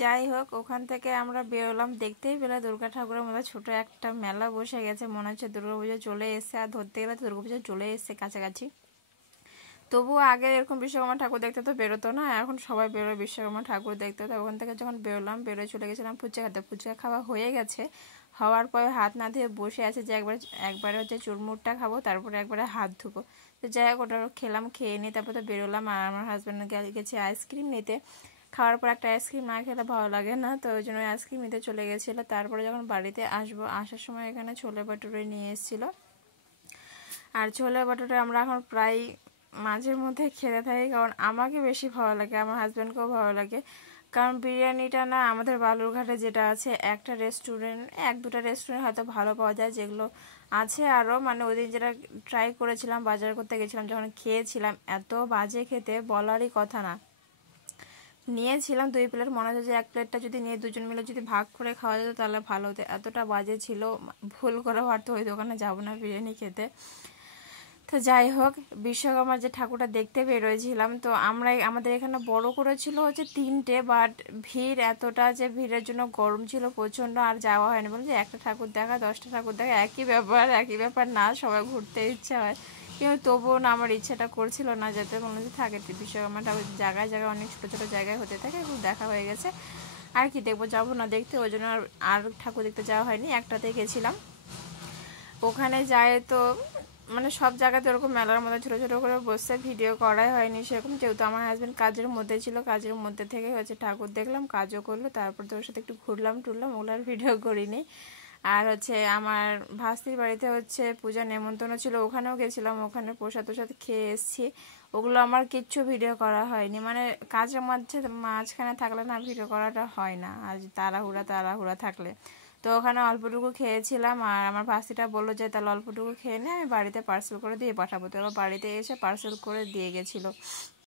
যাই হোক, ওখান থেকে আমরা বেরোলাম, দেখতেই পেলে দুর্গা ঠাকুরের মধ্যে ছোট একটা মেলা বসে গেছে, মনে হচ্ছে দুর্গাপুজো চলে এসছে। আর ধরতে গেলে তো দুর্গাপুজো চলে এসছে কাছাকাছি। তবুও আগে এরকম বিশ্বকর্মা ঠাকুর দেখতে তো বেরোতো না, এখন সবাই বেরোয় বিশ্বকর্মা ঠাকুর দেখতে। তো ওখান থেকে যখন বেরোলাম, বেরোয় চলে গেছিলাম ফুচকা খেতে। ফুচকা খাওয়া হয়ে গেছে, হওয়ার পরে হাত না ধুয়ে বসে আছে যে একবারে হচ্ছে চুরমুরটা খাবো, তারপরে একবারে হাত ধুবো। তো যাই হোক, ওটা খেলাম, খেয়ে নিই, তারপর তো বেরোলাম। আর আমার হাজব্যান্ড গেছে আইসক্রিম নিতে। খাওয়ার পর একটা আইসক্রিম না খেলে ভালো লাগে না, তো ওই জন্য আইসক্রিম নিতে চলে গেছিলো। তারপরে যখন বাড়িতে আসার সময় এখানে ছোলে ভাটুরে নিয়ে এসেছিলো। আর ছোলে ভাটুরে আমরা এখন প্রায় মাঝে মধ্যে খেতে থাকি, কারণ আমাকে বেশি ভালো লাগে, আমার হাজব্যান্ডকেও ভালো লাগে। কারণ বিরিয়ানিটা না আমাদের বালুরঘাটে যেটা আছে, একটা রেস্টুরেন্ট, এক দুটা রেস্টুরেন্ট হয়তো ভালো পাওয়া যায়, যেগুলো আছে আরও, মানে ওই দিন যেটা ট্রাই করেছিলাম, বাজার করতে গেছিলাম, যখন খেয়েছিলাম এত বাজে খেতে, বলারই কথা না। নিয়েছিলাম 2 প্লেট, মনে হচ্ছে যে 1 প্লেটটা যদি নিয়ে দুজন মিলে যদি ভাগ করে খাওয়া যেত তাহলে ভালো হতো, এতটা বাজে ছিল। ভুল করে হয়তো ওই দোকানে যাবো না বিরিয়ানি খেতে। তো যাই হোক, বিশ্বকর্মার যে ঠাকুরটা দেখতে বেরোয়েছিলাম, তো আমাদের এখানে বড় করেছিল হচ্ছে 3টে, বাট ভিড় এতটা যে ভিড়ের জন্য গরম ছিল প্রচণ্ড, আর যাওয়া হয়নি। বলুন যে একটা ঠাকুর দেখা 10টা ঠাকুর দেখা একই ব্যাপার না, সবাই ঘুরতে ইচ্ছা হয়, কিন্তু তবুও না আমার ইচ্ছাটা করছিল না যেতে। মনে হচ্ছে থাকে বিশ্বকর্মা ঠাকুর জায়গায় জায়গায় অনেক ছোটো ছোটো জায়গায় হতে থাকে, খুব দেখা হয়ে গেছে, আর কি দেখবো, যাবো না দেখতে, ওই জন্য আর ঠাকুর দেখতে যাওয়া হয়নি, একটাতে গেছিলাম। ওখানে যায় তো মানে সব জায়গাতে ওরকম মেলার মধ্যে ছোটো ছোটো করে বসে ভিডিও করাই হয়নি সেরকম, যেহেতু আমার হাজব্যান্ড কাজের মধ্যে ছিল, কাজের মধ্যে থেকে হচ্ছে ঠাকুর দেখলাম, কাজও করলো, তারপর তোর সাথে একটু ঘুরলাম টুরলাম, ওগুলোর ভিডিও করিনি। আর হচ্ছে আমার ভাস্তির বাড়িতে হচ্ছে পূজা নেমন্তন্ন ছিল, ওখানেও গেছিলাম, ওখানে প্রসাদ টোসাদ খেয়ে এসেছি, ওগুলো আমার কিচ্ছু ভিডিও করা হয়নি, মানে কাজের মাঝখানে থাকলে না ভিডিও করাটা হয় না, আর তাড়াহুড়া থাকলে। তো ওখানে অল্পটুকু খেয়েছিলাম, আর আমার ভাস্তিটা বললো যে তাহলে অল্পটুকু খেয়ে নে, আমি বাড়িতে পার্সেল করে দিয়ে পাঠাবো। তো এবার বাড়িতে এসে পার্সেল করে দিয়ে গেছিলো।